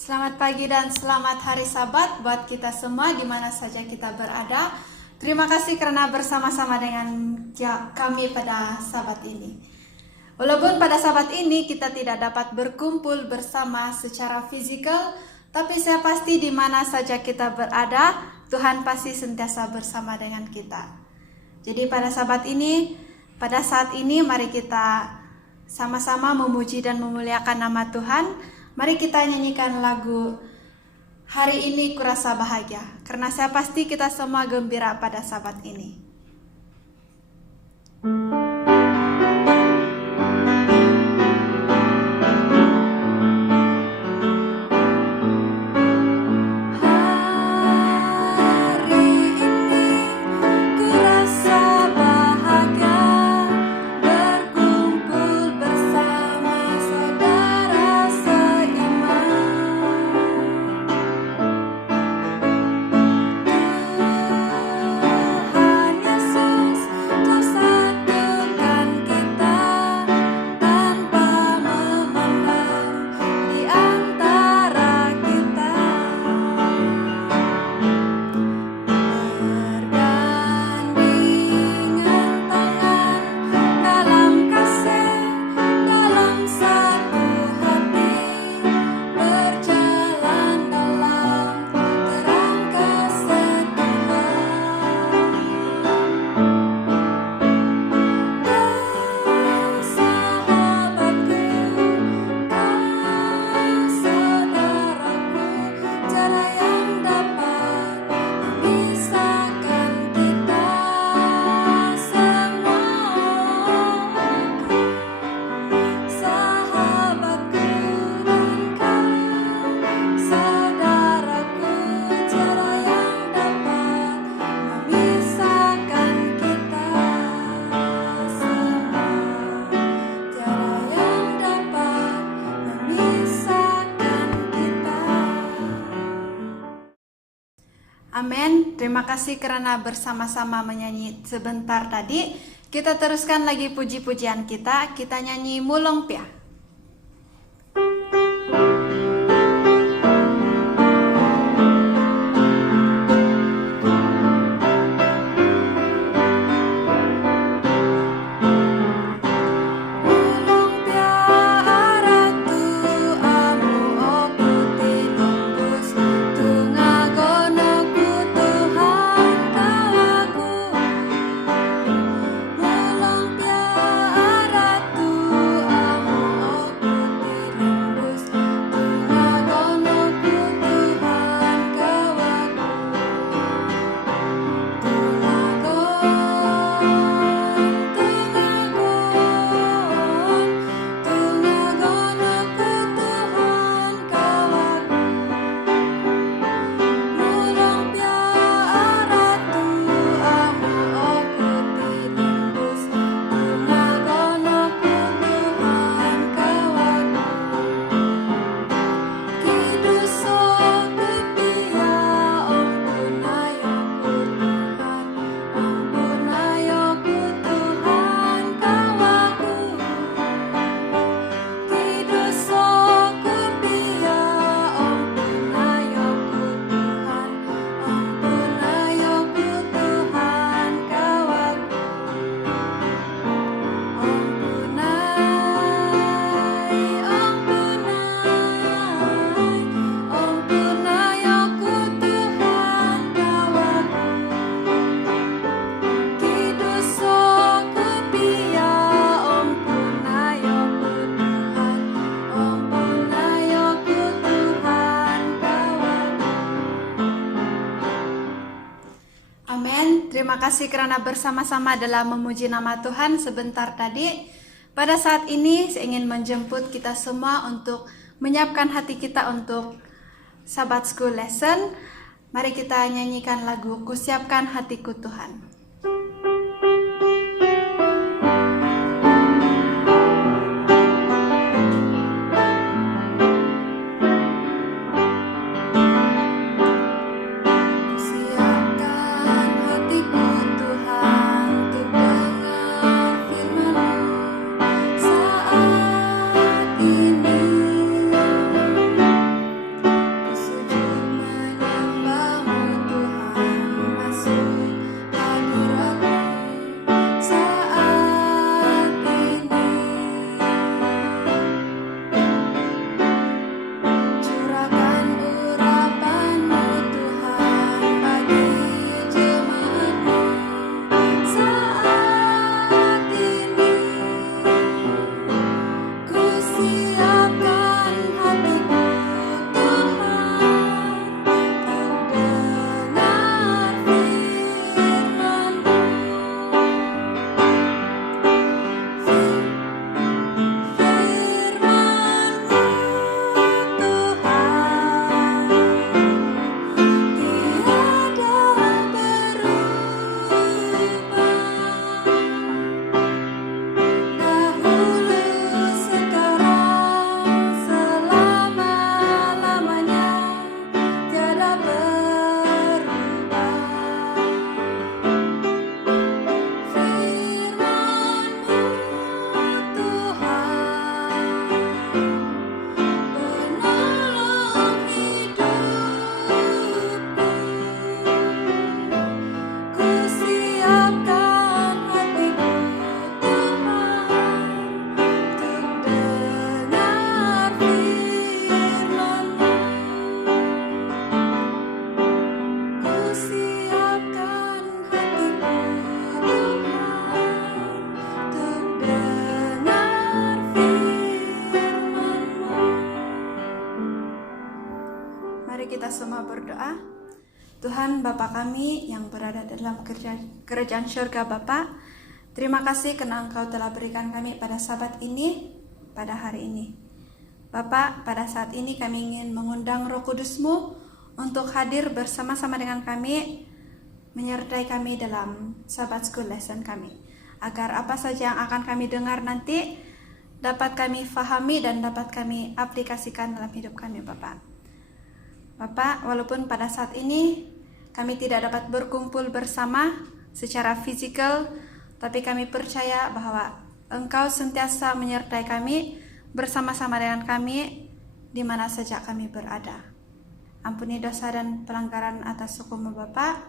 Selamat pagi dan selamat hari Sabat buat kita semua di mana saja kita berada. Terima kasih karena bersama-sama dengan kami pada Sabat ini. Walaupun pada Sabat ini kita tidak dapat berkumpul bersama secara fisikal, tapi saya pasti di mana saja kita berada, Tuhan pasti sentiasa bersama dengan kita. Jadi pada Sabat ini, pada saat ini mari kita sama-sama memuji dan memuliakan nama Tuhan. Mari kita nyanyikan lagu Hari Ini Kurasa Bahagia, karena saya pasti kita semua gembira pada Sabat ini. Amin. Terima kasih karena bersama-sama menyanyi sebentar tadi. Kita teruskan lagi puji-pujian kita. Kita nyanyi Mulong Pia. Terima kasih karena bersama-sama dalam memuji nama Tuhan sebentar tadi. Pada saat ini saya ingin menjemput kita semua untuk menyiapkan hati kita untuk Sabbath School Lesson. Mari kita nyanyikan lagu Kusiapkan Hatiku Tuhan. Sujud menyembahmu Tuhan, masuk bersama berdoa. Tuhan Bapa kami yang berada dalam kerajaan surga Bapa, terima kasih karena Engkau telah berikan kami pada Sabat ini, pada hari ini. Bapa, pada saat ini kami ingin mengundang Roh Kudus-Mu untuk hadir bersama-sama dengan kami, menyertai kami dalam Sabat School Lesson kami, agar apa saja yang akan kami dengar nanti dapat kami fahami dan dapat kami aplikasikan dalam hidup kami Bapak. Bapak, walaupun pada saat ini kami tidak dapat berkumpul bersama secara fisikal, tapi kami percaya bahwa Engkau sentiasa menyertai kami, bersama-sama dengan kami, di mana saja kami berada. Ampuni dosa dan pelanggaran atas hukum Bapak.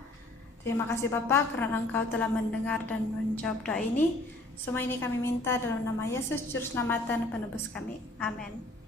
Terima kasih Bapak karena Engkau telah mendengar dan menjawab doa ini. Semua ini kami minta dalam nama Yesus, Juru Selamat dan Penebus kami. Amin.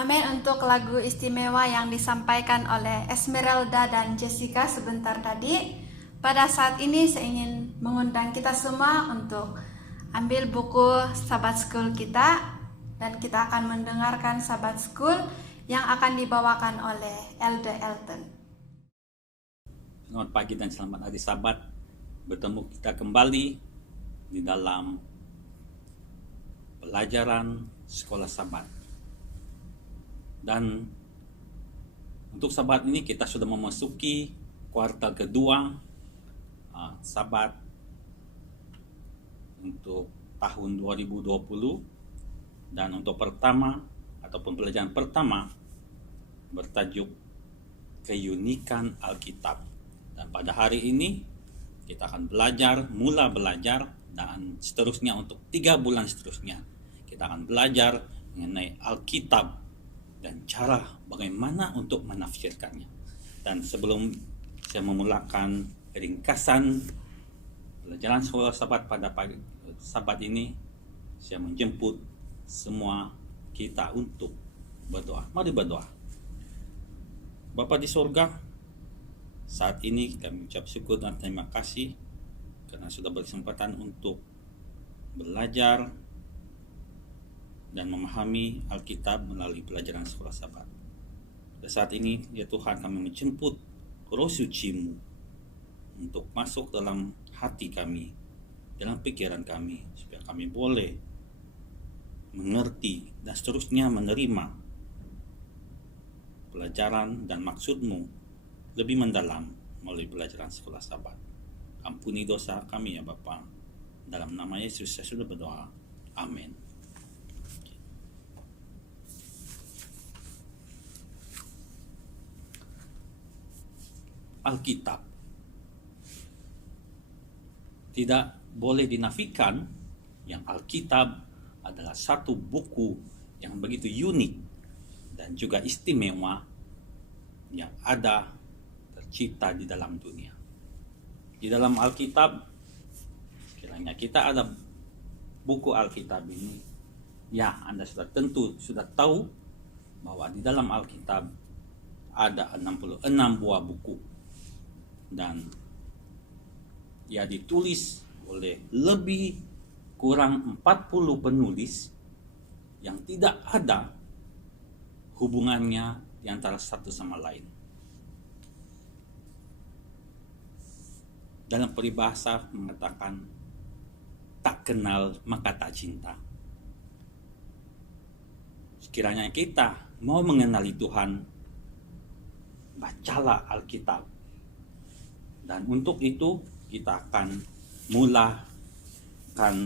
Amin untuk lagu istimewa yang disampaikan oleh Esmeralda dan Jessica sebentar tadi. Pada saat ini saya ingin mengundang kita semua untuk ambil buku Sahabat School kita, dan kita akan mendengarkan Sahabat School yang akan dibawakan oleh Elder Elton. Selamat pagi dan selamat hari Sabat. Bertemu kita kembali di dalam pelajaran Sekolah Sabat. Dan untuk Sabat ini kita sudah memasuki kuartal kedua Sabat untuk tahun 2020, dan untuk pertama ataupun pelajaran pertama bertajuk keunikan Alkitab. Dan pada hari ini kita akan mula belajar dan seterusnya untuk 3 bulan seterusnya kita akan belajar mengenai Alkitab dan cara bagaimana untuk menafsirkannya. Dan sebelum saya memulakan ringkasan pelajaran Sekolah Sabat pada pagi Sabat ini, saya menjemput semua kita untuk berdoa. Mari berdoa. Bapa di sorga, saat ini kami ucap syukur dan terima kasih karena sudah berkesempatan untuk belajar dan memahami Alkitab melalui pelajaran Sekolah Sabat. Dan saat ini, ya Tuhan, kami menjemput Roh Suci-Mu untuk masuk dalam hati kami, dalam pikiran kami, supaya kami boleh mengerti dan seterusnya menerima pelajaran dan maksud-Mu lebih mendalam melalui pelajaran Sekolah Sabat. Ampuni dosa kami ya Bapa. Dalam nama Yesus saya sudah berdoa. Amin. Alkitab tidak boleh dinafikan yang Alkitab adalah satu buku yang begitu unik dan juga istimewa yang ada tercipta di dalam dunia. Di dalam Alkitab, kiranya kita ada buku Alkitab ini, ya Anda sudah tahu bahwa di dalam Alkitab ada 66 buah buku, dan ia ditulis oleh lebih kurang 40 penulis yang tidak ada hubungannya di antara satu sama lain. Dalam peribahasa mengatakan tak kenal maka tak cinta. Sekiranya kita mau mengenali Tuhan, bacalah Alkitab. Dan untuk itu kita akan mulakan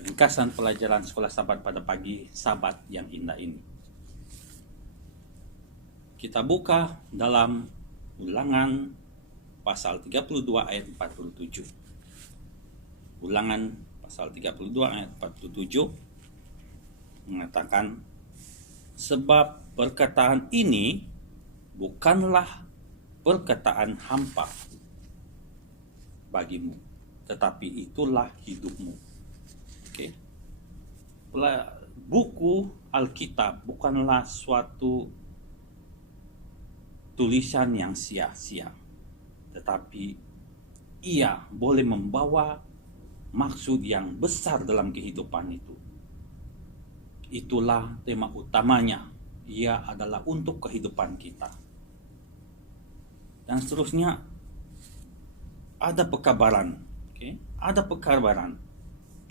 ringkasan pelajaran Sekolah Sabat pada pagi Sabat yang indah ini. Kita buka dalam Ulangan pasal 32 ayat 47. Ulangan pasal 32 ayat 47 mengatakan, sebab perkataan ini bukanlah perkataan hampa bagimu, tetapi itulah hidupmu. Oke. Buku Alkitab bukanlah suatu tulisan yang sia-sia, tetapi ia boleh membawa maksud yang besar dalam kehidupan itu. Itulah tema utamanya. Ia adalah untuk kehidupan kita. Dan seterusnya ada pekabaran, ada pekabaran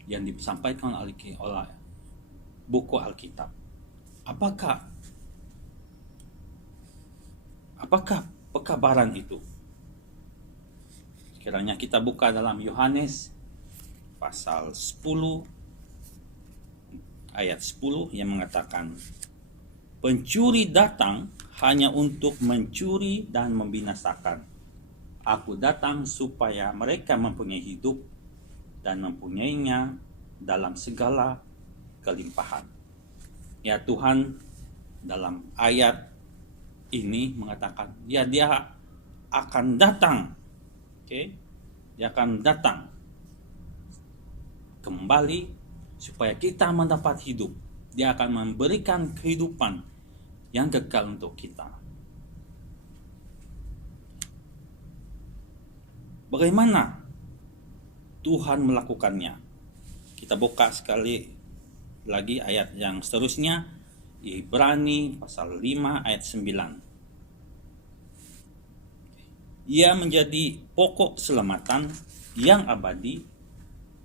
yang disampaikan oleh buku Alkitab. Apakah pekabaran itu? Sekiranya kita buka dalam Yohanes pasal 10 ayat 10 yang mengatakan, pencuri datang hanya untuk mencuri dan membinasakan. Aku datang supaya mereka mempunyai hidup dan mempunyainya dalam segala kelimpahan. Ya Tuhan, dalam ayat ini mengatakan, ya dia akan datang. Dia akan datang kembali supaya kita mendapat hidup. Dia akan memberikan kehidupan yang kekal untuk kita. Bagaimana Tuhan melakukannya? Kita buka sekali lagi ayat yang seterusnya, Ibrani pasal 5 ayat 9. Ia menjadi pokok keselamatan yang abadi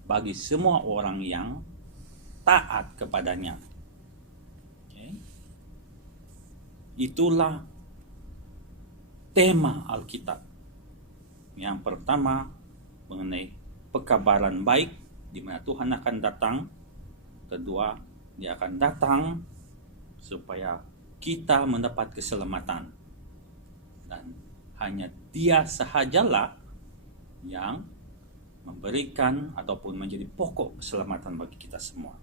bagi semua orang yang taat kepadanya. Itulah tema Alkitab. Yang pertama mengenai pekabaran baik di mana Tuhan akan datang. Kedua, dia akan datang supaya kita mendapat keselamatan. Dan hanya dia sahajalah yang memberikan ataupun menjadi pokok keselamatan bagi kita semua.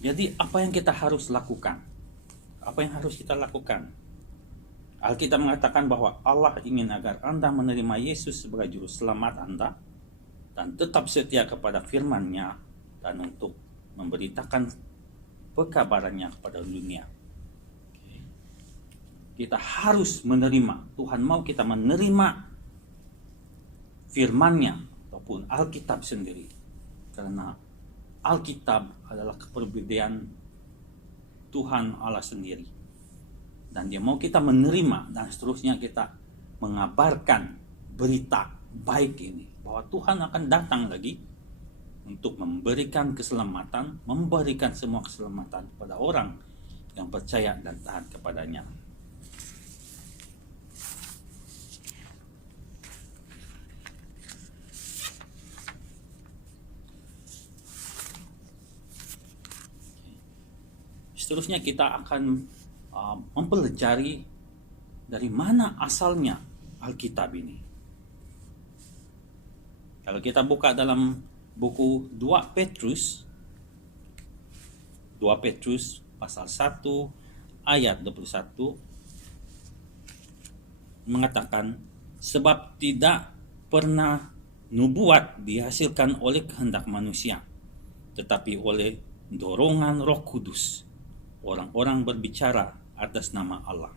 Jadi apa yang kita harus lakukan? Apa yang harus kita lakukan? Alkitab mengatakan bahwa Allah ingin agar Anda menerima Yesus sebagai juru selamat Anda dan tetap setia kepada firman-Nya dan untuk memberitakan pekabarannya kepada dunia. Kita harus menerima, Tuhan mau kita menerima firman-Nya ataupun Alkitab sendiri. Karena Alkitab adalah kepribadian Tuhan Allah sendiri. Dan dia mau kita menerima dan seterusnya kita mengabarkan berita baik ini. Bahwa Tuhan akan datang lagi untuk memberikan keselamatan, memberikan semua keselamatan kepada orang yang percaya dan taat kepadanya. Seterusnya kita akan mempelajari dari mana asalnya Alkitab ini. Kalau kita buka dalam buku 2 Petrus pasal 1 ayat 21 mengatakan, sebab tidak pernah nubuat dihasilkan oleh kehendak manusia, tetapi oleh dorongan Roh Kudus. Orang-orang berbicara atas nama Allah.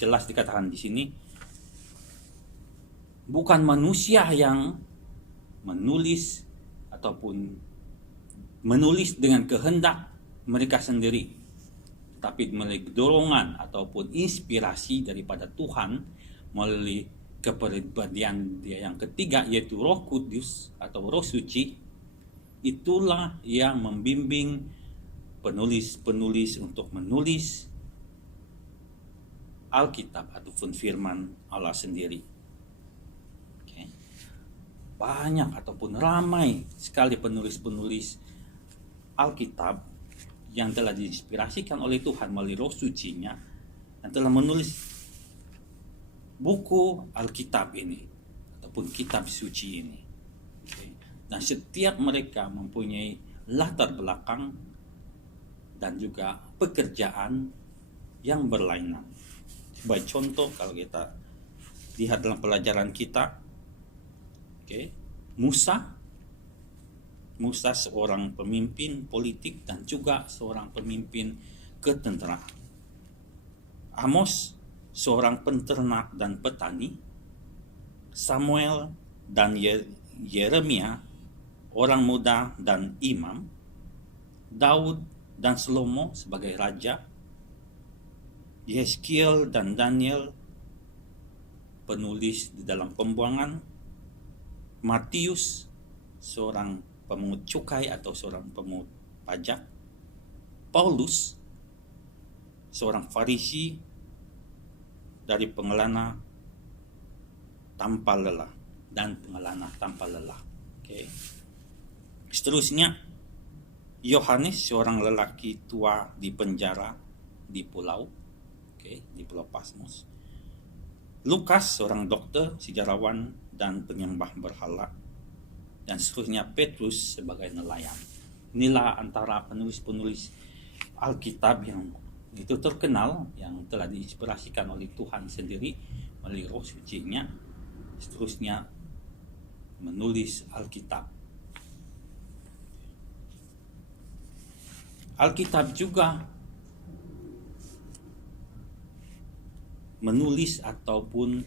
Jelas dikatakan di sini, bukan manusia yang menulis ataupun menulis dengan kehendak mereka sendiri, tapi melalui dorongan ataupun inspirasi daripada Tuhan melalui kepribadian dia yang ketiga, yaitu Roh Kudus atau Roh Suci. Itulah yang membimbing penulis-penulis untuk menulis Alkitab ataupun firman Allah sendiri. Banyak ataupun ramai sekali penulis-penulis Alkitab yang telah diinspirasikan oleh Tuhan melalui Roh Suci-Nya dan telah menulis buku Alkitab ini ataupun kitab suci ini. Dan setiap mereka mempunyai latar belakang dan juga pekerjaan yang berlainan. Sebagai contoh, kalau kita lihat dalam pelajaran kita, Musa seorang pemimpin politik dan juga seorang pemimpin ketenteraan. Amos seorang penternak dan petani. Samuel dan Yeremia orang muda dan imam. Daud dan Salomo sebagai raja, Yeskiel dan Daniel penulis di dalam pembuangan, Matius seorang pemungut cukai atau seorang pemungut pajak, Paulus seorang Farisi dari pengelana tanpa lelah dan pengelana tanpa lelah. Seterusnya Yohanes seorang lelaki tua di penjara di pulau, di Pulau Patmos. Lukas seorang dokter, sejarawan dan penyembah berhala, dan seterusnya Petrus sebagai nelayan. Inilah antara penulis-penulis Alkitab yang itu terkenal, yang telah diinspirasikan oleh Tuhan sendiri melalui Roh Suci-Nya. Seterusnya menulis Alkitab. Alkitab juga menulis ataupun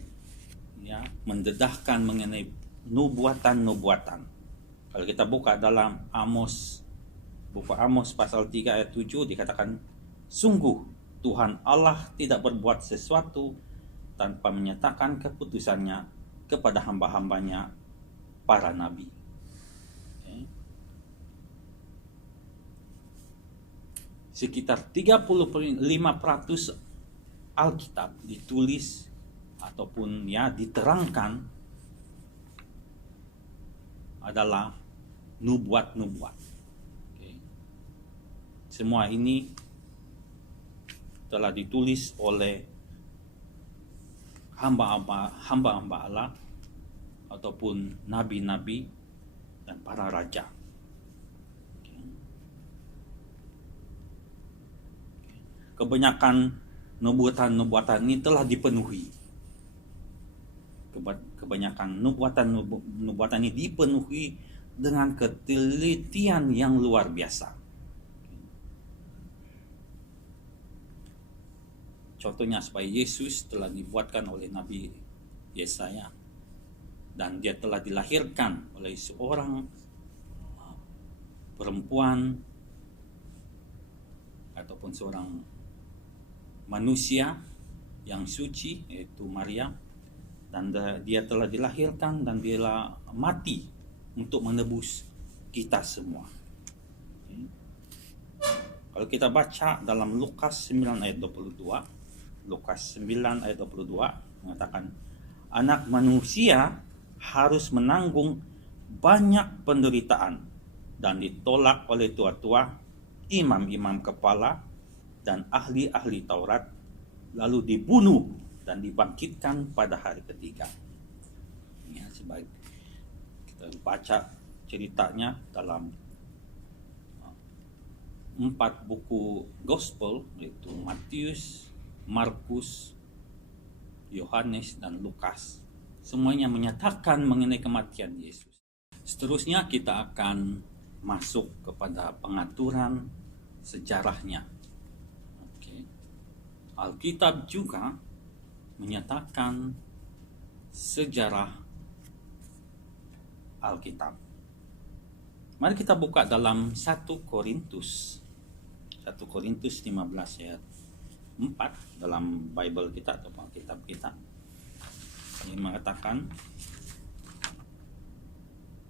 mendedahkan mengenai nubuatan-nubuatan. Kalau kita buka dalam buku Amos pasal 3 ayat 7 dikatakan, sungguh Tuhan Allah tidak berbuat sesuatu tanpa menyatakan keputusannya kepada hamba-hambanya para nabi. Sekitar 35% Alkitab ditulis ataupun diterangkan adalah nubuat-nubuat. Semua ini telah ditulis oleh hamba-hamba Allah ataupun nabi-nabi dan para raja. Kebanyakan nubuatan-nubuatan ini telah dipenuhi. Kebanyakan nubuatan ini dipenuhi dengan ketelitian yang luar biasa. Contohnya supaya Yesus telah dibuatkan oleh Nabi Yesaya, dan dia telah dilahirkan oleh seorang perempuan ataupun seorang manusia yang suci, yaitu Maria, dan dia telah dilahirkan dan dia mati untuk menebus kita semua. Kalau kita baca dalam Lukas 9 ayat 22, Lukas 9 ayat 22 mengatakan, anak manusia harus menanggung banyak penderitaan dan ditolak oleh tua-tua, imam-imam kepala, dan ahli-ahli Taurat, lalu dibunuh dan dibangkitkan pada hari ketiga. Sebaik kita baca ceritanya dalam 4 buku Gospel, yaitu Matius, Markus, Yohanes, dan Lukas. Semuanya menyatakan mengenai kematian Yesus. Seterusnya kita akan masuk kepada pengaturan sejarahnya. Alkitab juga menyatakan sejarah Alkitab. Mari kita buka dalam 1 Korintus 15 ayat 4 dalam Bible kita atau Alkitab kita. Ini mengatakan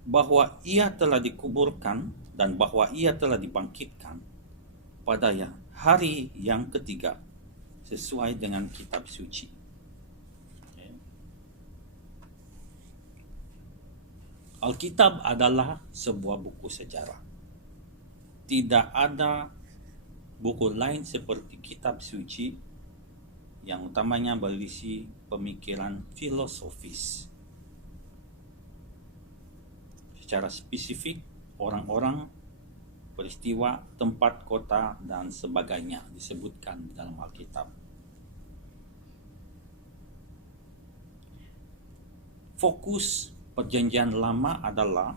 bahwa ia telah dikuburkan dan bahwa ia telah dibangkitkan pada hari yang ketiga sesuai dengan kitab suci. Alkitab adalah sebuah buku sejarah. Tidak ada buku lain seperti kitab suci yang utamanya berisi pemikiran filosofis. Secara spesifik, orang-orang, peristiwa, tempat, kota, dan sebagainya disebutkan dalam Alkitab. Fokus Perjanjian Lama adalah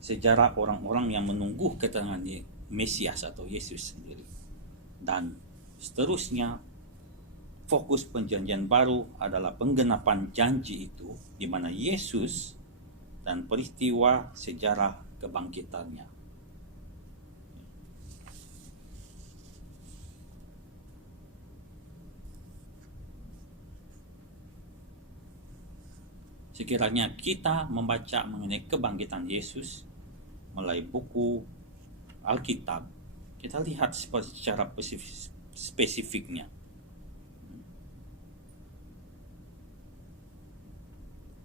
sejarah orang-orang yang menunggu kedatangan Mesias atau Yesus sendiri. Dan seterusnya, fokus Perjanjian Baru adalah penggenapan janji itu, di mana Yesus dan peristiwa sejarah kebangkitannya. Sekiranya kita membaca mengenai kebangkitan Yesus melalui buku Alkitab, kita lihat secara spesifiknya.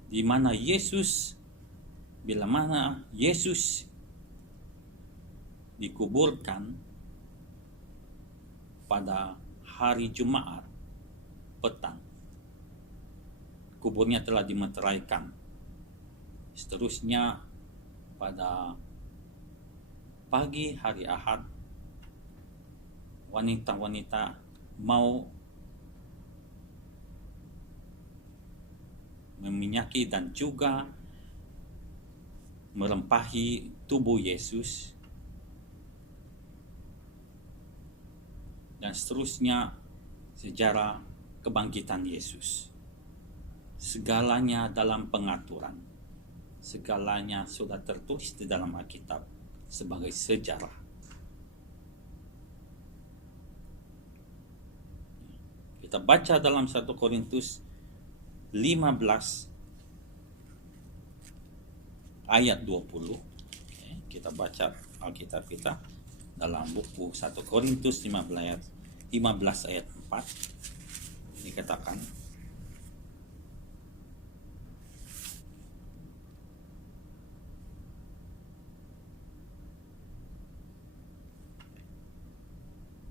Bila mana Yesus dikuburkan pada hari Jumat petang, kuburnya telah dimeteraikan. Seterusnya pada pagi hari Ahad, wanita-wanita mau meminyaki dan juga merempahi tubuh Yesus, dan seterusnya sejarah kebangkitan Yesus. Segalanya dalam pengaturan, segalanya sudah tertulis di dalam Alkitab sebagai sejarah. Kita baca dalam 1 Korintus 15 ayat 20. Kita baca Alkitab kita dalam buku 1 Korintus 15 ayat 4. Dikatakan,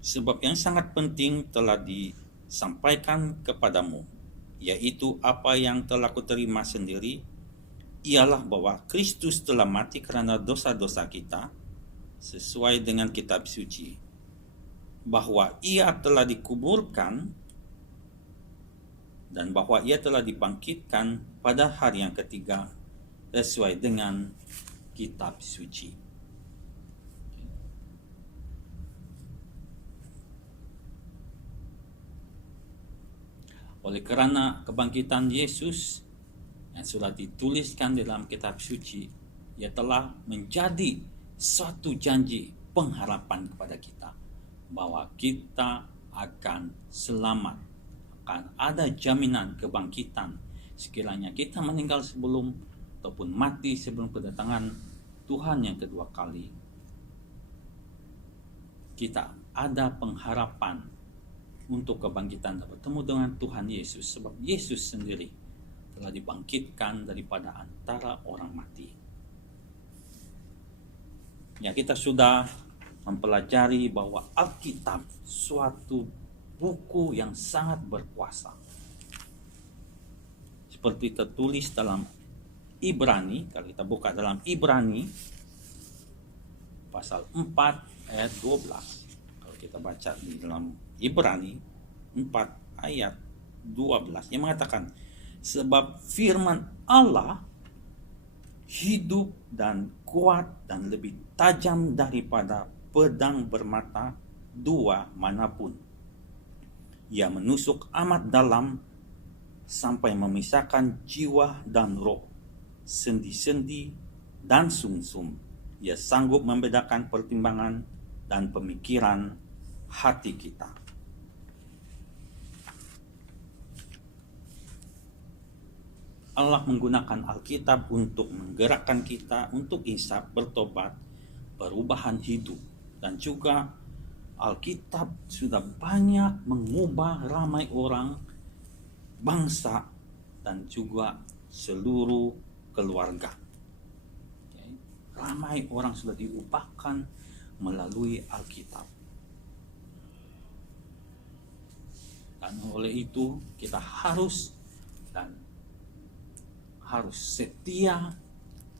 sebab yang sangat penting telah disampaikan kepadamu, yaitu apa yang telah kuterima sendiri, ialah bahwa Kristus telah mati karena dosa-dosa kita, sesuai dengan kitab suci, bahwa ia telah dikuburkan, dan bahwa ia telah dibangkitkan pada hari yang ketiga, sesuai dengan kitab suci. Oleh karena kebangkitan Yesus yang sudah dituliskan dalam kitab suci, ia telah menjadi suatu janji pengharapan kepada kita bahwa kita akan selamat, akan ada jaminan kebangkitan sekiranya kita meninggal sebelum ataupun mati sebelum kedatangan Tuhan yang kedua kali. Kita ada pengharapan untuk kebangkitan dan bertemu dengan Tuhan Yesus, sebab Yesus sendiri telah dibangkitkan daripada antara orang mati. Ya, kita sudah mempelajari bahwa Alkitab suatu buku yang sangat berkuasa. Seperti tertulis dalam Ibrani, kalau kita buka dalam Ibrani pasal 4 ayat 12. Kalau kita baca di dalam Ibrani 4 ayat 12 yang mengatakan, sebab firman Allah hidup dan kuat dan lebih tajam daripada pedang bermata dua manapun. Ia menusuk amat dalam sampai memisahkan jiwa dan roh, sendi-sendi dan sumsum. Ia sanggup membedakan pertimbangan dan pemikiran hati kita. Allah menggunakan Alkitab untuk menggerakkan kita untuk insaf, bertobat, perubahan hidup. Dan juga Alkitab sudah banyak mengubah ramai orang, bangsa, dan juga seluruh keluarga. Ramai orang sudah diubahkan melalui Alkitab. Dan oleh itu kita harus setia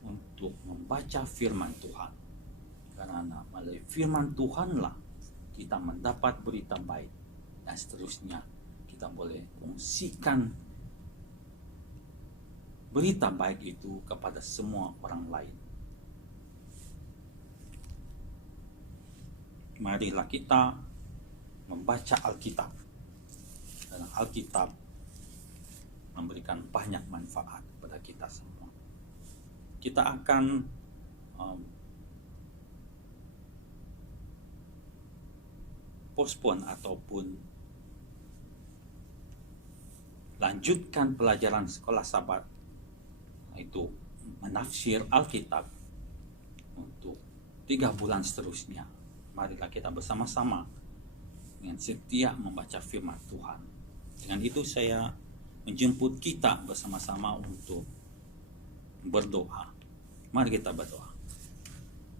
untuk membaca firman Tuhan. Karena melalui firman Tuhanlah kita mendapat berita baik, dan seterusnya kita boleh kongsikan berita baik itu kepada semua orang lain. Marilah kita membaca Alkitab, karena Alkitab memberikan banyak manfaat pada kita semua. Kita akan postpone ataupun lanjutkan pelajaran sekolah Sabat, yaitu menafsir Alkitab untuk 3 bulan seterusnya. Marilah kita bersama-sama dengan setia membaca firman Tuhan. Dengan itu saya menjemput kita bersama-sama untuk berdoa. Mari kita berdoa.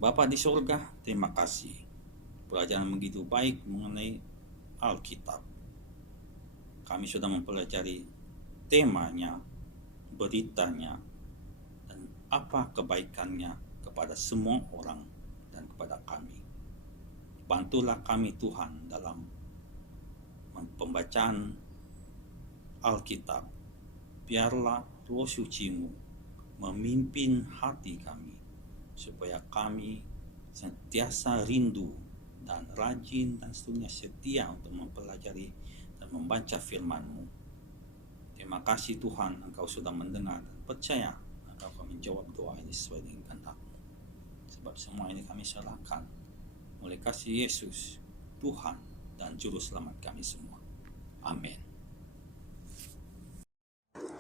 Bapa di surga, terima kasih. Pelajaran begitu baik mengenai Alkitab. Kami sudah mempelajari temanya, beritanya, dan apa kebaikannya kepada semua orang dan kepada kami. Bantulah kami Tuhan dalam pembacaan Alkitab. Biarlah Roh Suci-Mu memimpin hati kami supaya kami sentiasa rindu dan rajin dan seterusnya setia untuk mempelajari dan membaca firman-Mu. Terima kasih Tuhan, Engkau sudah mendengar dan percaya Engkau akan menjawab doa ini sesuai dengan kehendak-Mu. Sebab semua ini kami serahkan oleh kasih Yesus, Tuhan dan Juru Selamat kami semua. Amin.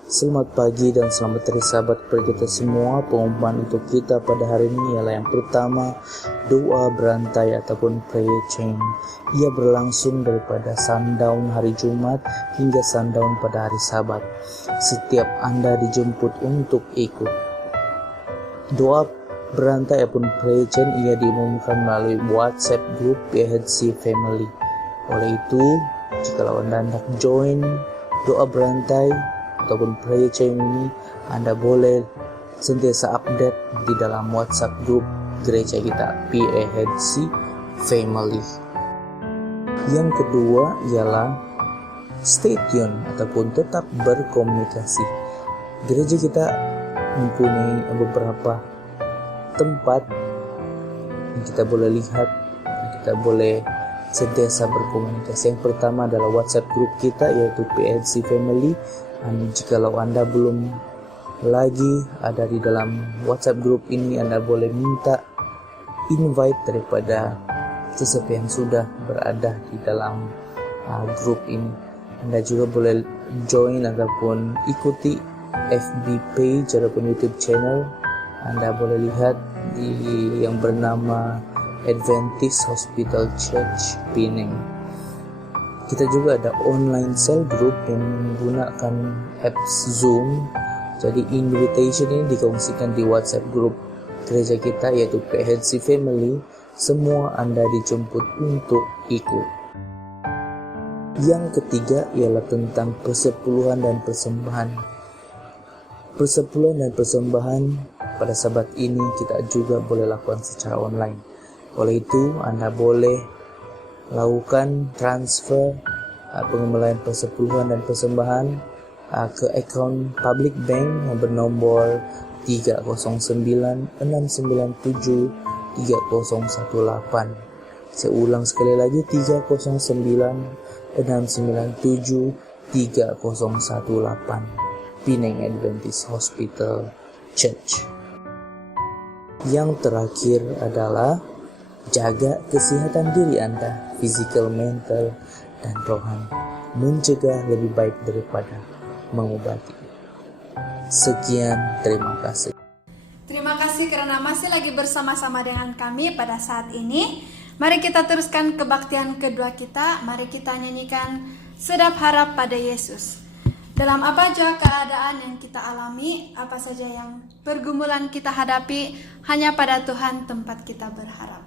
Selamat pagi dan selamat hari Sabat kepada kita semua. Pengumuman untuk kita pada hari ini ialah yang pertama, doa berantai ataupun prayer chain. Ia berlangsung daripada sundown hari Jumat hingga sundown pada hari Sabat. Setiap Anda dijemput untuk ikut. Doa berantai ataupun prayer chain ia diumumkan melalui WhatsApp group PHC Family. Oleh itu, jika Anda hendak join doa berantai ataupun prayer chain ini, Anda boleh sentiasa update di dalam WhatsApp group gereja kita PAHC Family. Yang kedua ialah stay tune ataupun tetap berkomunikasi. Gereja kita mempunyai beberapa tempat yang kita boleh lihat, kita boleh sentiasa berkomunikasi. Yang pertama adalah WhatsApp group kita yaitu PHC Family. Dan jikalau Anda belum lagi ada di dalam WhatsApp group ini, Anda boleh minta invite daripada seseorang yang sudah berada di dalam grup ini. Anda juga boleh join ataupun ikuti FB page ataupun YouTube channel. Anda boleh lihat di yang bernama Adventist Hospital Church Pinang. Kita juga ada online cell group yang menggunakan apps Zoom. Jadi invitation ini dikongsikan di WhatsApp group gereja kita yaitu PHC Family. Semua Anda dijemput untuk ikut. Yang ketiga ialah tentang persepuluhan dan persembahan. Persepuluhan dan persembahan pada Sabat ini kita juga boleh lakukan secara online. Oleh itu, Anda boleh lakukan transfer pengembalian persepuluhan dan persembahan ke akaun public bank yang bernomor 30969730118. Saya ulang sekali lagi, 30969730118, Pinang Adventist Hospital Church. Yang terakhir adalah jaga kesehatan diri Anda, fisikal, mental, dan rohani. Mencegah lebih baik daripada mengobati. Sekian, terima kasih. Terima kasih karena masih lagi bersama-sama dengan kami pada saat ini. Mari kita teruskan kebaktian kedua kita. Mari kita nyanyikan Sedap Harap pada Yesus. Dalam apa saja keadaan yang kita alami, apa saja yang pergumulan kita hadapi, hanya pada Tuhan tempat kita berharap.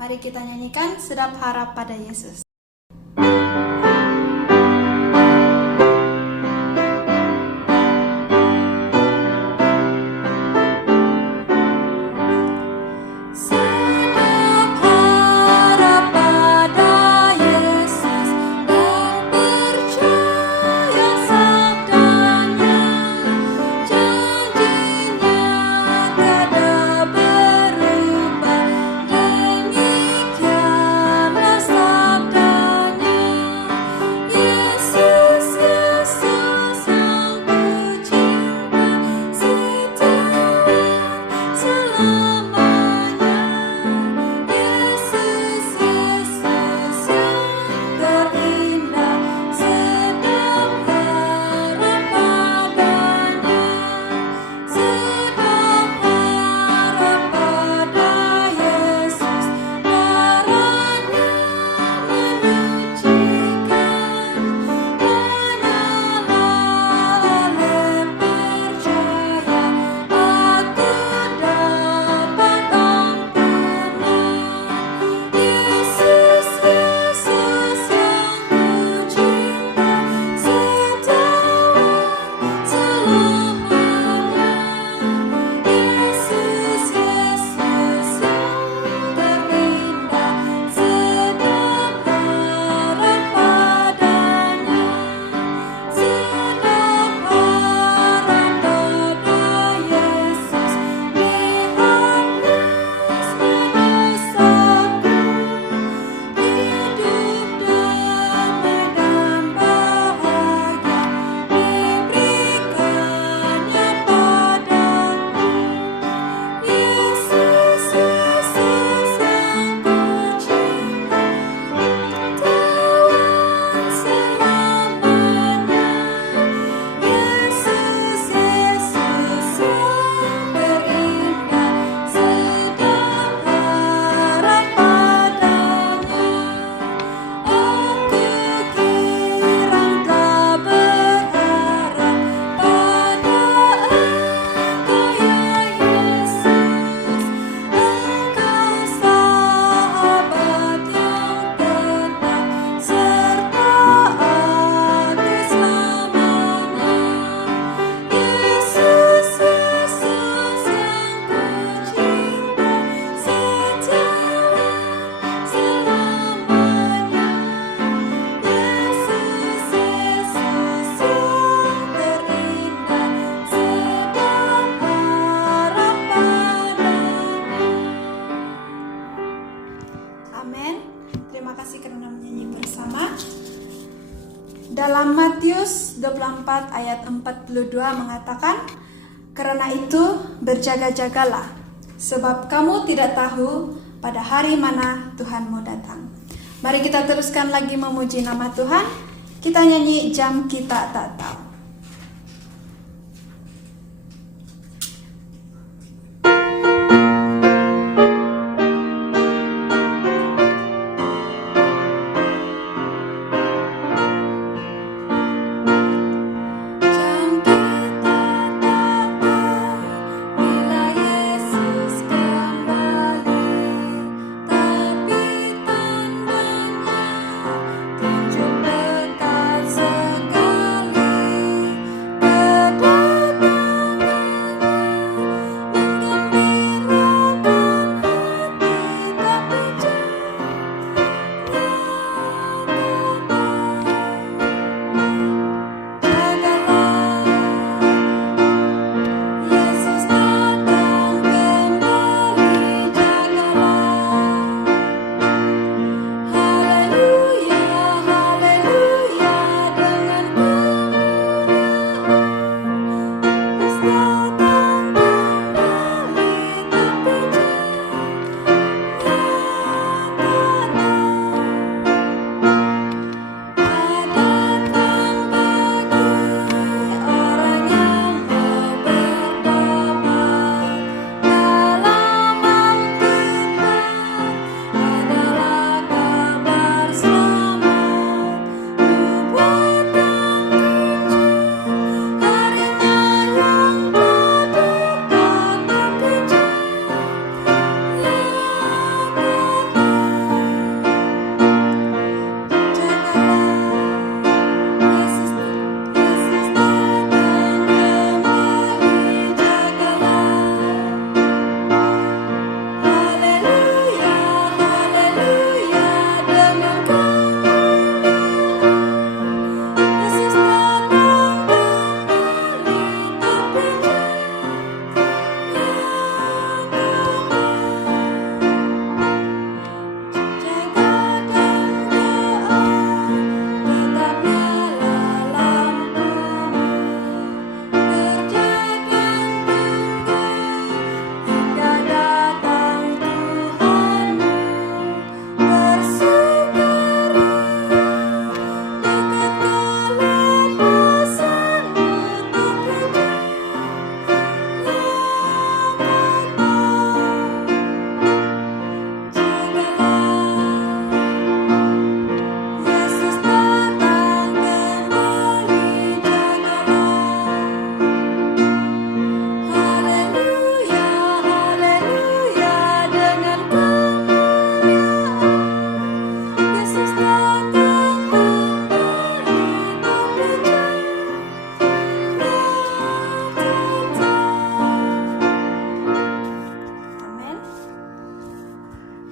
Mari kita nyanyikan Sedap Harap pada Yesus. Sabda 4 ayat 42 mengatakan, "Karena itu berjaga-jagalah, sebab kamu tidak tahu pada hari mana Tuhanmu datang." Mari kita teruskan lagi memuji nama Tuhan. Kita nyanyi "Jam Kita Tak Tahu".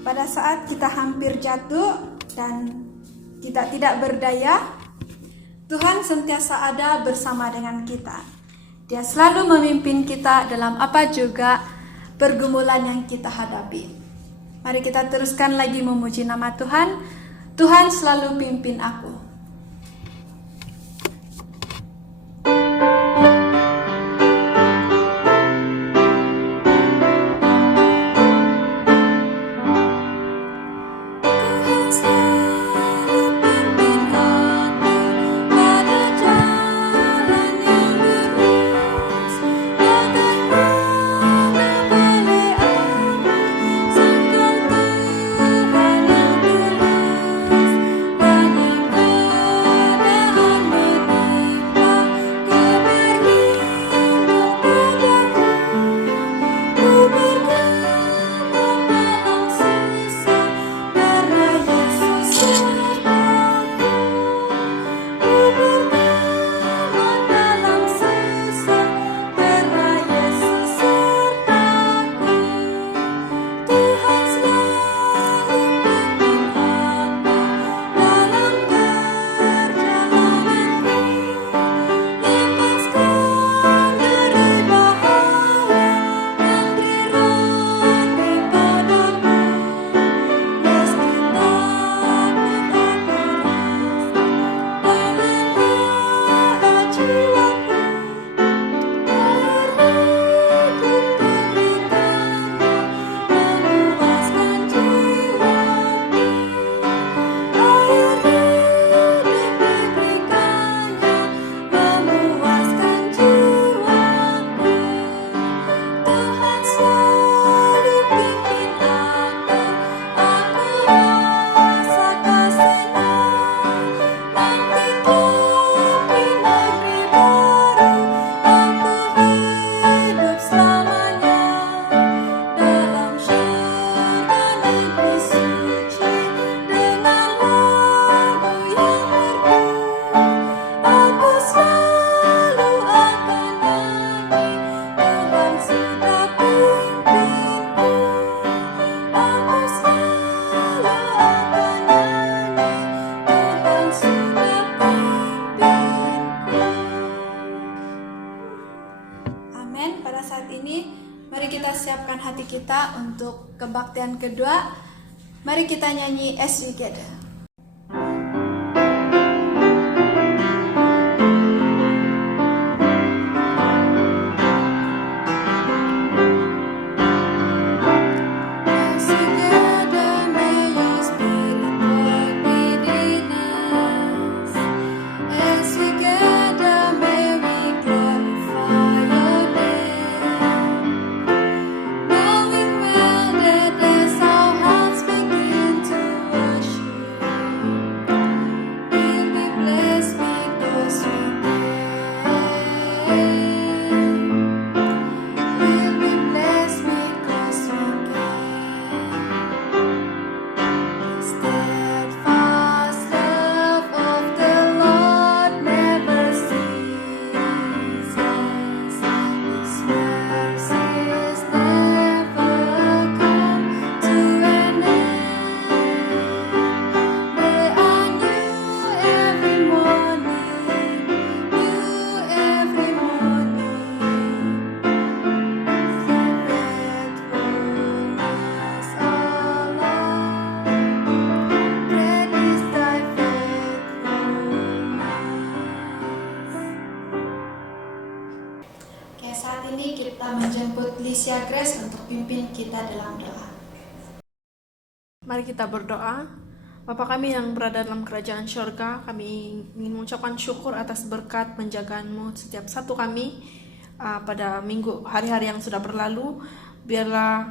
Pada saat kita hampir jatuh dan kita tidak berdaya, Tuhan sentiasa ada bersama dengan kita. Dia selalu memimpin kita dalam apa juga pergumulan yang kita hadapi. Mari kita teruskan lagi memuji nama Tuhan. Tuhan selalu pimpin aku. Sangkan Tuhan yang tulus dan yang saat ini, mari kita siapkan hati kita untuk kebaktian kedua. Mari kita nyanyi As We Gather. Saat ini kita menjemput Licia Grace untuk pimpin kita dalam doa. Mari kita berdoa. Bapa kami yang berada dalam kerajaan syurga, kami ingin mengucapkan syukur atas berkat penjagaanmu setiap satu kami pada hari-hari yang sudah berlalu. Biarlah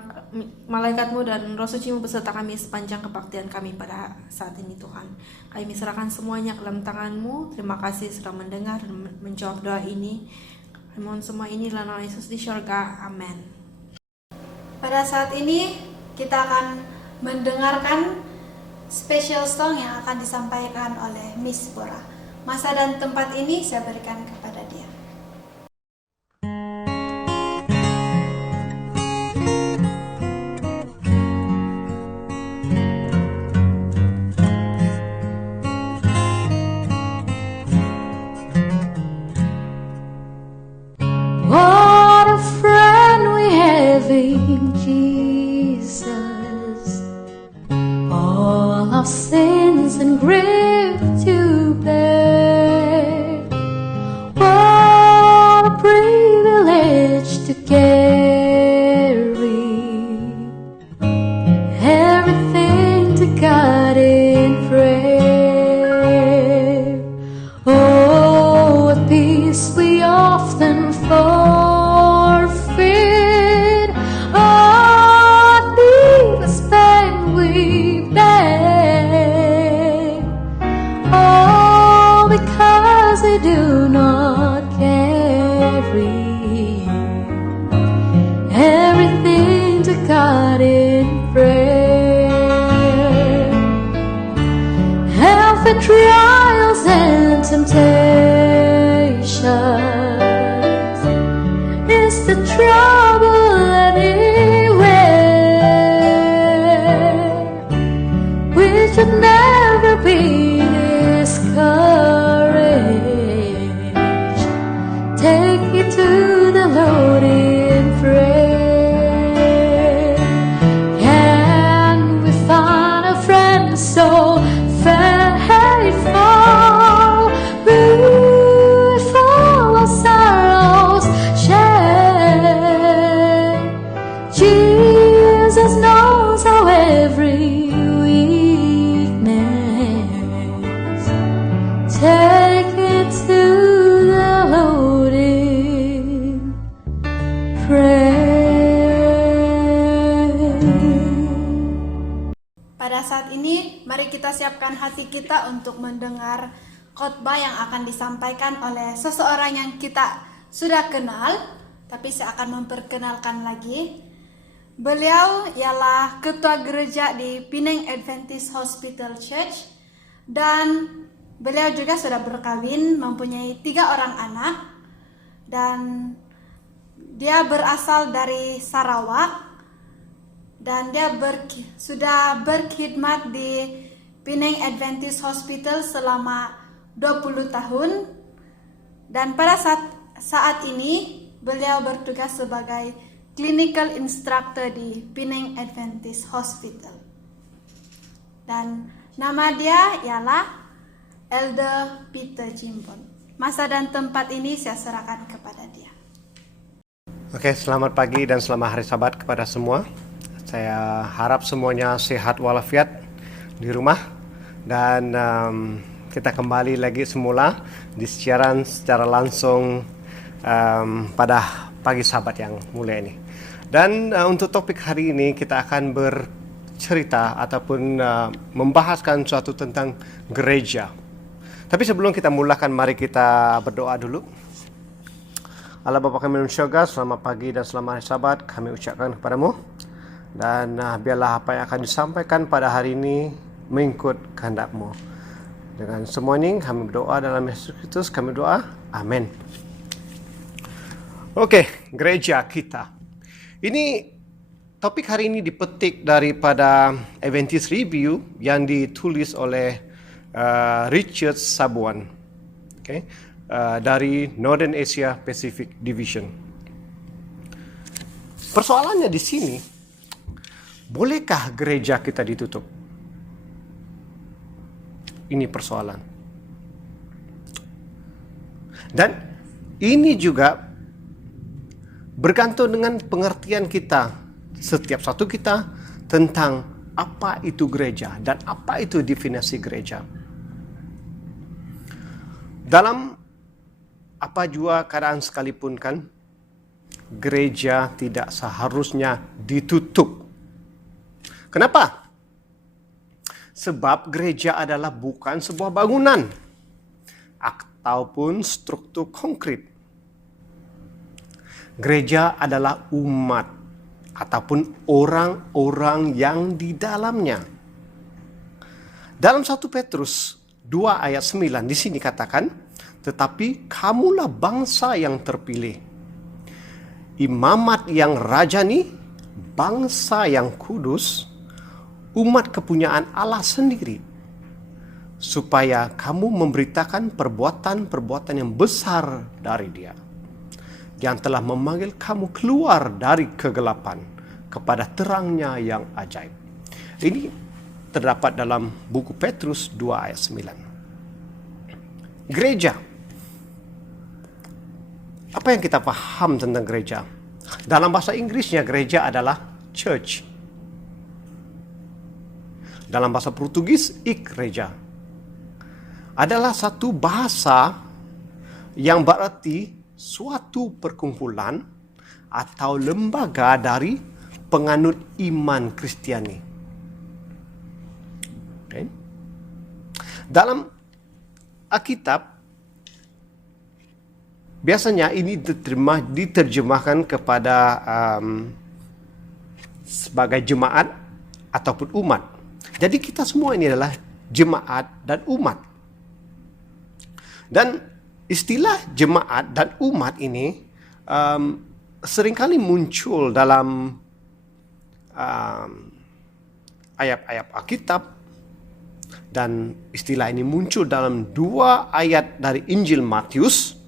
malaikatmu dan roh sucimu beserta kami sepanjang kebaktian kami pada saat ini Tuhan. Kami serahkan semuanya ke dalam tangan-Mu. Terima kasih sudah mendengar dan menjawab doa ini. Mohon semua ini dalam nama Yesus di syurga. Amin. Pada saat ini kita akan mendengarkan special song yang akan disampaikan oleh Miss Bora. Masa dan tempat ini saya berikan kepada dia. What a friend we have in Jesus. All our sins and grief to bear. What a privilege to carry everything to God in prayer. Oh, what peace we often forfeit. Oh, needless pain we bear. All because we do not carry everything to God in prayer. Health and trials and temptations is the trouble anywhere. We should never be discouraged. Take it to the Lord in prayer. Can we find a friend so faithful? With all our sorrows share. Jesus knows our every weakness. Take it to the Lord in prayer. Pada saat ini, mari kita siapkan hati kita untuk mendengar khotbah yang akan disampaikan oleh seseorang yang kita sudah kenal, tapi saya akan memperkenalkan lagi. Beliau ialah ketua gereja di Pinang Adventist Hospital Church, dan beliau juga sudah berkawin, mempunyai 3 orang anak, dan dia berasal dari Sarawak, dan dia sudah berkhidmat di Pinang Adventist Hospital selama 20 tahun. Dan pada saat ini Beliau bertugas sebagai clinical instructor di Penang Adventist Hospital. Dan nama dia ialah Elder Peter Jimbon. Masa dan tempat ini saya serahkan kepada dia. Oke, selamat pagi dan selamat hari Sabat kepada semua. Saya harap semuanya sehat walafiat di rumah. Dan kita kembali lagi semula di siaran secara langsung pada pagi Sabat yang mulia ini. Dan untuk topik hari ini kita akan bercerita ataupun membahaskan suatu tentang gereja. Tapi sebelum kita mulakan, mari kita berdoa dulu. Allah Bapa kami di surga, selamat pagi dan selamat hari Sabat kami ucapkan kepadamu. Dan biarlah apa yang akan disampaikan pada hari ini mengikut kehendak-Mu. Dengan semua ini kami berdoa dalam Yesus Kristus, kami berdoa, amin. Oke, gereja kita. Ini topik hari ini dipetik daripada Adventist Review yang ditulis oleh Richard Sabuan. Okay. Dari Northern Asia Pacific Division. Persoalannya di sini, bolehkah gereja kita ditutup? Ini persoalan. Dan ini juga bergantung dengan pengertian kita, setiap satu kita, tentang apa itu gereja dan apa itu definisi gereja. Dalam apa jua keadaan sekalipun kan, gereja tidak seharusnya ditutup. Kenapa? Sebab gereja adalah bukan sebuah bangunan ataupun struktur konkret. Gereja adalah umat ataupun orang-orang yang di dalamnya. Dalam 1 Petrus 2 ayat 9 di sini katakan, tetapi kamulah bangsa yang terpilih, imamat yang rajani, bangsa yang kudus, umat kepunyaan Allah sendiri, supaya kamu memberitakan perbuatan-perbuatan yang besar dari Dia, yang telah memanggil kamu keluar dari kegelapan kepada terangnya yang ajaib. Ini terdapat dalam buku Petrus 2 ayat 9. Gereja. Apa yang kita paham tentang gereja? Dalam bahasa Inggrisnya gereja adalah church. Dalam bahasa Portugis, igreja. Adalah satu bahasa yang berarti suatu perkumpulan atau lembaga dari penganut iman Kristiani. Okay. Dalam Alkitab, biasanya ini diterjemahkan kepada sebagai jemaat ataupun umat. Jadi kita semua ini adalah jemaat dan umat. Dan istilah jemaat dan umat ini seringkali muncul dalam ayat-ayat Alkitab. Dan istilah ini muncul dalam 2 ayat dari Injil Matius,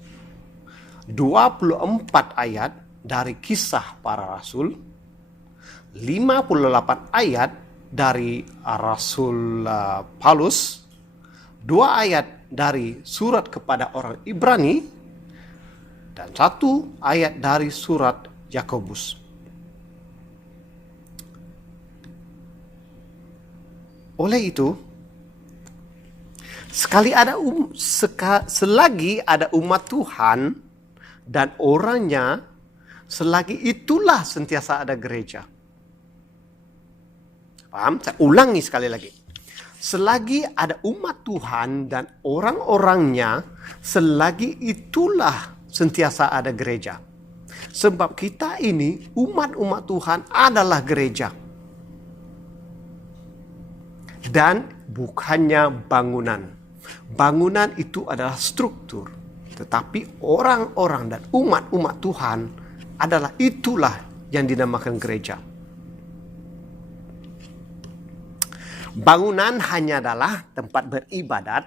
24 ayat dari Kisah Para Rasul, 58 ayat dari Rasul Paulus, 2 ayat dari surat kepada orang Ibrani, dan 1 ayat dari surat Yakobus. Oleh itu, selagi ada umat Tuhan dan orangnya, selagi itulah sentiasa ada gereja. Paham? Saya ulangi sekali lagi. Selagi ada umat Tuhan dan orang-orangnya, selagi itulah sentiasa ada gereja. Sebab kita ini, umat-umat Tuhan adalah gereja. Dan bukannya bangunan. Bangunan itu adalah struktur. Tetapi orang-orang dan umat-umat Tuhan adalah itulah yang dinamakan gereja. Bangunan hanya adalah tempat beribadat.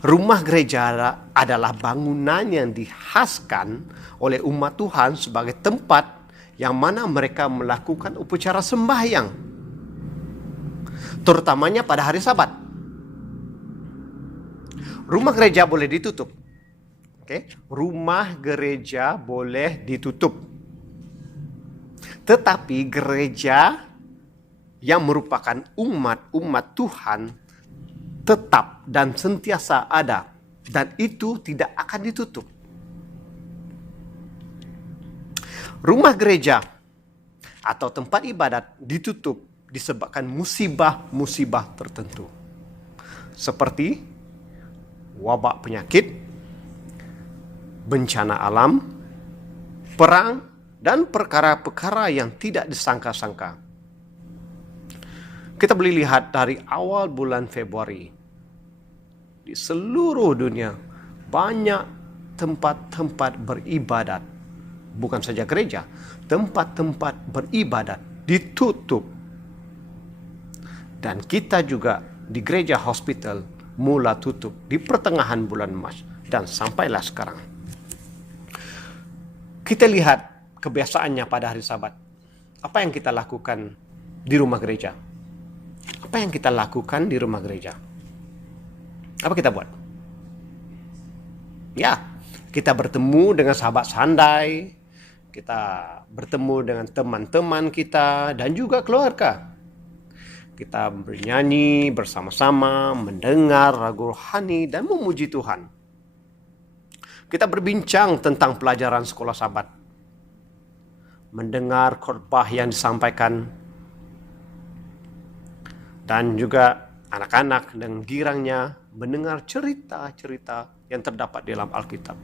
Rumah gereja adalah bangunan yang dihaskan oleh umat Tuhan sebagai tempat yang mana mereka melakukan upacara sembahyang, terutamanya pada hari Sabat. Rumah gereja boleh ditutup. Rumah gereja boleh ditutup. Tetapi gereja yang merupakan umat Tuhan tetap dan sentiasa ada, dan itu tidak akan ditutup. Rumah gereja atau tempat ibadat ditutup disebabkan musibah-musibah tertentu, seperti wabak penyakit, bencana alam, perang, dan perkara-perkara yang tidak disangka-sangka. Kita boleh lihat dari awal bulan Februari, di seluruh dunia banyak tempat-tempat beribadat, bukan saja gereja, tempat-tempat beribadat ditutup. Dan kita juga di gereja hospital mula tutup di pertengahan bulan Maret dan sampailah sekarang. Kita lihat kebiasaannya pada hari Sabat. Apa yang kita lakukan di rumah gereja? Apa yang kita lakukan di rumah gereja? Apa kita buat? Ya, kita bertemu dengan sahabat sandai, kita bertemu dengan teman-teman kita dan juga keluarga. Kita bernyanyi bersama-sama, mendengar lagu rohani dan memuji Tuhan. Kita berbincang tentang pelajaran sekolah Sabat, mendengar khotbah yang disampaikan, dan juga anak-anak dan girangnya mendengar cerita-cerita yang terdapat dalam Alkitab.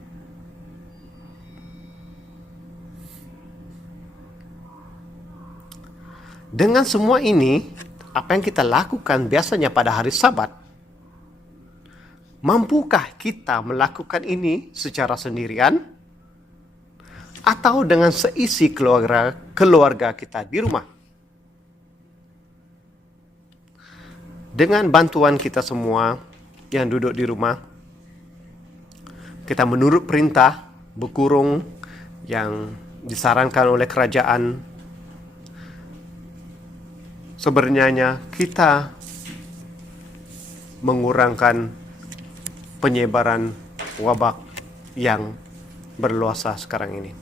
Dengan semua ini, apa yang kita lakukan biasanya pada hari Sabat, mampukah kita melakukan ini secara sendirian atau dengan seisi keluarga kita di rumah? Dengan bantuan kita semua yang duduk di rumah, kita menurut perintah berkurung yang disarankan oleh kerajaan. Sebenarnya kita mengurangkan penyebaran wabak yang berluasa sekarang ini.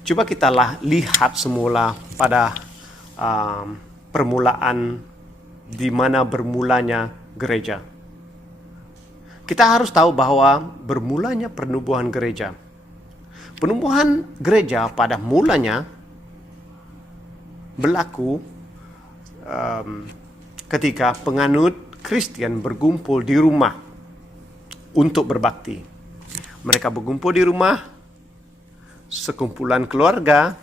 Coba kita lihat semula pada permulaan di mana bermulanya gereja. Kita harus tahu bahwa bermulanya penubuhan gereja. Penubuhan gereja pada mulanya berlaku ketika penganut Kristen berkumpul di rumah untuk berbakti. Mereka berkumpul di rumah, sekumpulan keluarga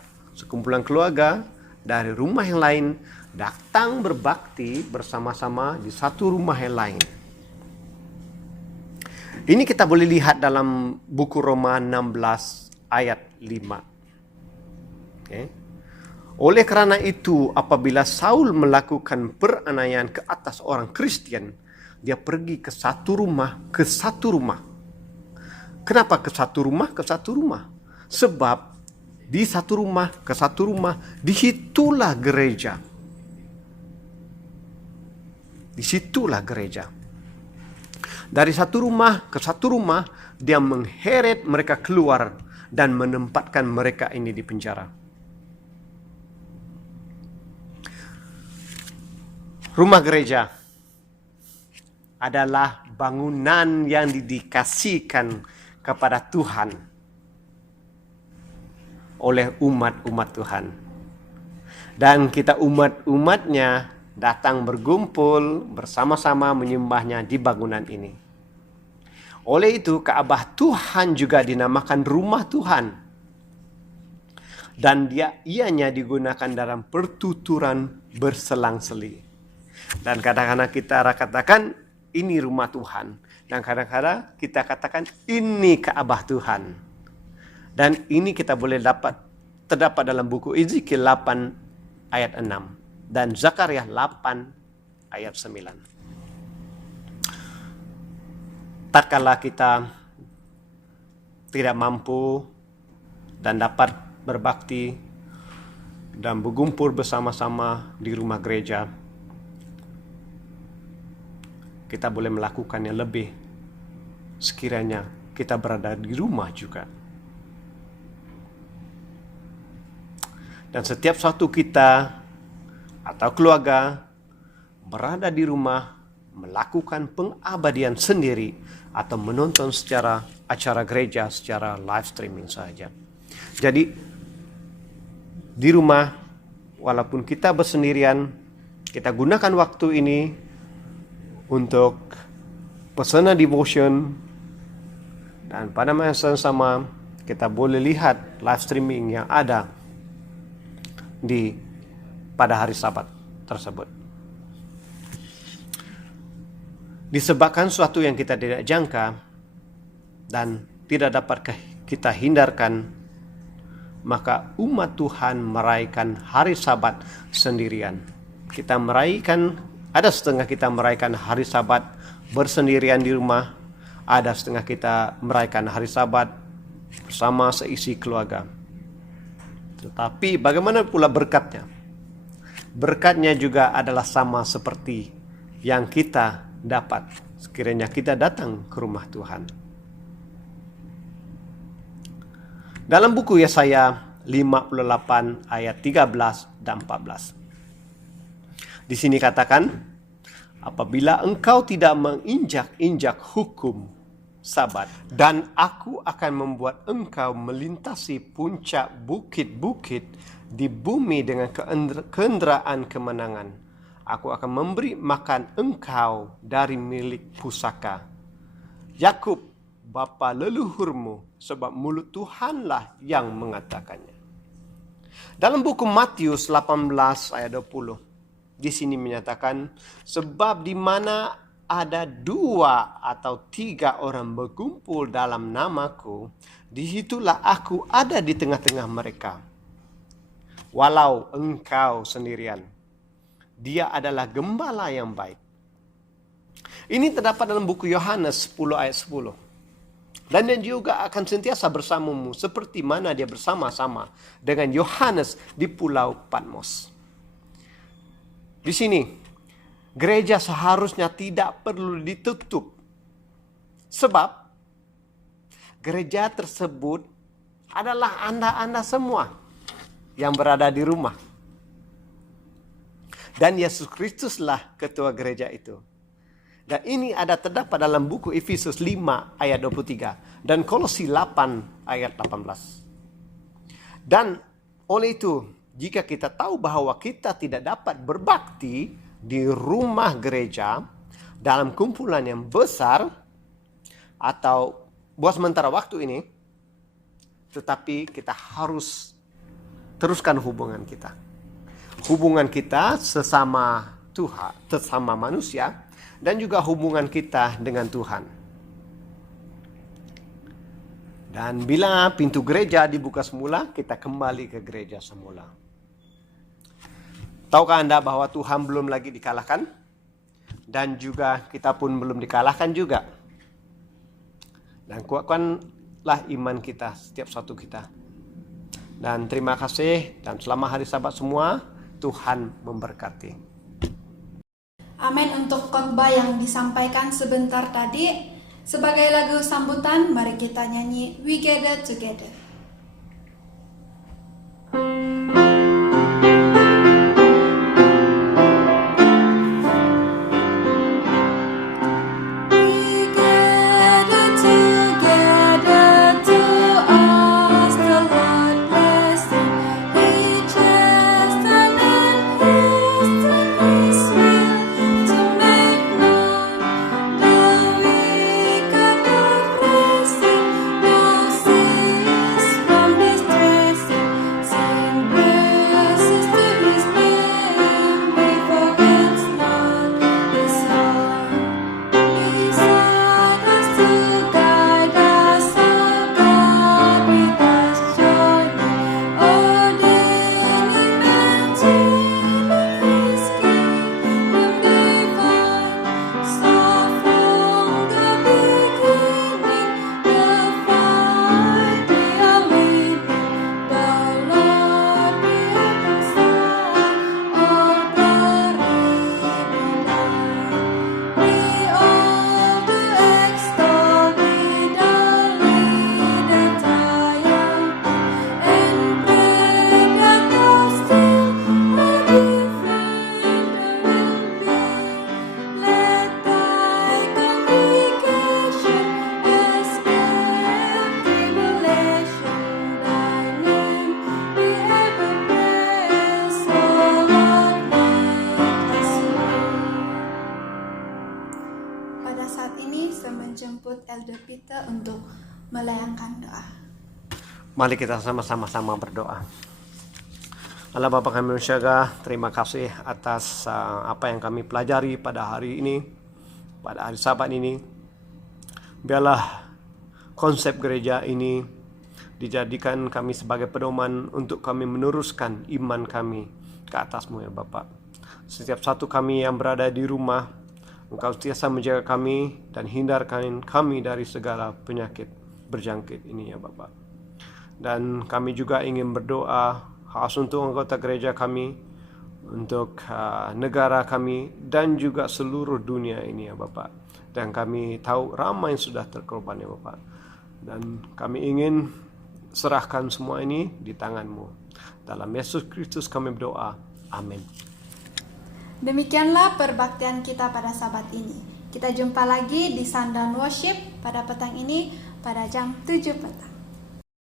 dari rumah yang lain datang berbakti bersama-sama di satu rumah yang lain. Ini kita boleh lihat dalam buku Roma 16 ayat 5. Oleh kerana itu, apabila Saul melakukan penganiayaan ke atas orang Kristen, dia pergi ke satu rumah. Kenapa ke satu rumah? Sebab di satu rumah, disitulah gereja. Disitulah gereja. Dari satu rumah ke satu rumah, dia mengheret mereka keluar dan menempatkan mereka ini di penjara. Rumah gereja adalah bangunan yang didedikasikan kepada Tuhan oleh umat-umat Tuhan. Dan kita umat-umatnya datang berkumpul bersama-sama menyembahnya di bangunan ini. Oleh itu, Ka'bah Tuhan juga dinamakan rumah Tuhan. Dan ianya digunakan dalam pertuturan berselang-seli. Dan kadang-kadang kita katakan ini rumah Tuhan. Dan kadang-kadang kita katakan ini Ka'bah Tuhan. Dan ini kita boleh terdapat dalam buku Ezekiel 8 ayat 6. Dan Zakaria 8 ayat 9. tatkala kita tidak mampu dan dapat berbakti dan berkumpul bersama-sama di rumah gereja, kita boleh melakukannya lebih sekiranya kita berada di rumah juga. Dan setiap satu kita atau keluarga berada di rumah melakukan pengabadian sendiri atau menonton secara acara gereja secara live streaming saja. Jadi di rumah, walaupun kita bersendirian, kita gunakan waktu ini untuk personal devotion, dan pada masa yang sama kita boleh lihat live streaming yang ada pada hari Sabat tersebut. Disebabkan sesuatu yang kita tidak jangka dan tidak dapat kita hindarkan, maka umat Tuhan merayakan hari Sabat sendirian. Ada setengah kita merayakan hari Sabat bersendirian di rumah, ada setengah kita merayakan hari Sabat bersama seisi keluarga. Tetapi bagaimana pula berkatnya? Berkatnya juga adalah sama seperti yang kita dapat sekiranya kita datang ke rumah Tuhan. Dalam buku Yesaya 58 ayat 13 dan 14. Di sini katakan, apabila engkau tidak menginjak-injak hukum Sabat, dan aku akan membuat engkau melintasi puncak bukit-bukit di bumi dengan kenderaan kemenangan. Aku akan memberi makan engkau dari milik pusaka Yakub bapa leluhurmu, sebab mulut Tuhanlah yang mengatakannya. Dalam buku Matius 18 ayat 20, di sini menyatakan, sebab di mana ada 2 atau 3 orang berkumpul dalam namaku, disitulah aku ada di tengah-tengah mereka. Walau engkau sendirian, Dia adalah gembala yang baik. Ini terdapat dalam buku Yohanes 10 ayat 10. Dan dia juga akan sentiasa bersamamu seperti mana dia bersama-sama dengan Yohanes di Pulau Patmos. Di sini, gereja seharusnya tidak perlu ditutup. Sebab gereja tersebut adalah Anda semua yang berada di rumah. Dan Yesus Kristuslah ketua gereja itu. Dan ini ada terdapat dalam buku Efesus 5 ayat 23 dan Kolose 8 ayat 18. Dan oleh itu, jika kita tahu bahwa kita tidak dapat berbakti di rumah gereja dalam kumpulan yang besar atau buat sementara waktu ini, tetapi kita harus teruskan hubungan kita. Hubungan kita sesama Tuhan, sesama manusia, dan juga hubungan kita dengan Tuhan. Dan bila pintu gereja dibuka semula, kita kembali ke gereja semula. Tahukah Anda bahwa Tuhan belum lagi dikalahkan? Dan juga kita pun belum dikalahkan juga. Dan kuatkanlah iman kita, setiap satu kita. Dan terima kasih, dan selamat hari Sabat semua. Tuhan memberkati. Amin untuk khotbah yang disampaikan sebentar tadi. Sebagai lagu sambutan, mari kita nyanyi We Gather Together. Elder Peter untuk melayangkan doa. Mari kita sama-sama berdoa. Allah Bapa kami di surga, terima kasih atas apa yang kami pelajari pada hari ini, pada hari Sabat ini. Biarlah konsep gereja ini dijadikan kami sebagai pedoman untuk kami meneruskan iman kami ke atas-Mu ya Bapa. Setiap satu kami yang berada di rumah, Engkau sentiasa menjaga kami dan hindarkan kami dari segala penyakit berjangkit ini ya Bapa. Dan kami juga ingin berdoa khas untuk anggota gereja kami, untuk negara kami, dan juga seluruh dunia ini ya Bapak. Dan kami tahu ramai yang sudah terkorban ya Bapak. Dan kami ingin serahkan semua ini di tangan-Mu. Dalam Yesus Kristus kami berdoa. Amin. Demikianlah perbaktian kita pada Sabat ini. Kita jumpa lagi di Sundown Worship pada petang ini pada jam 7 petang.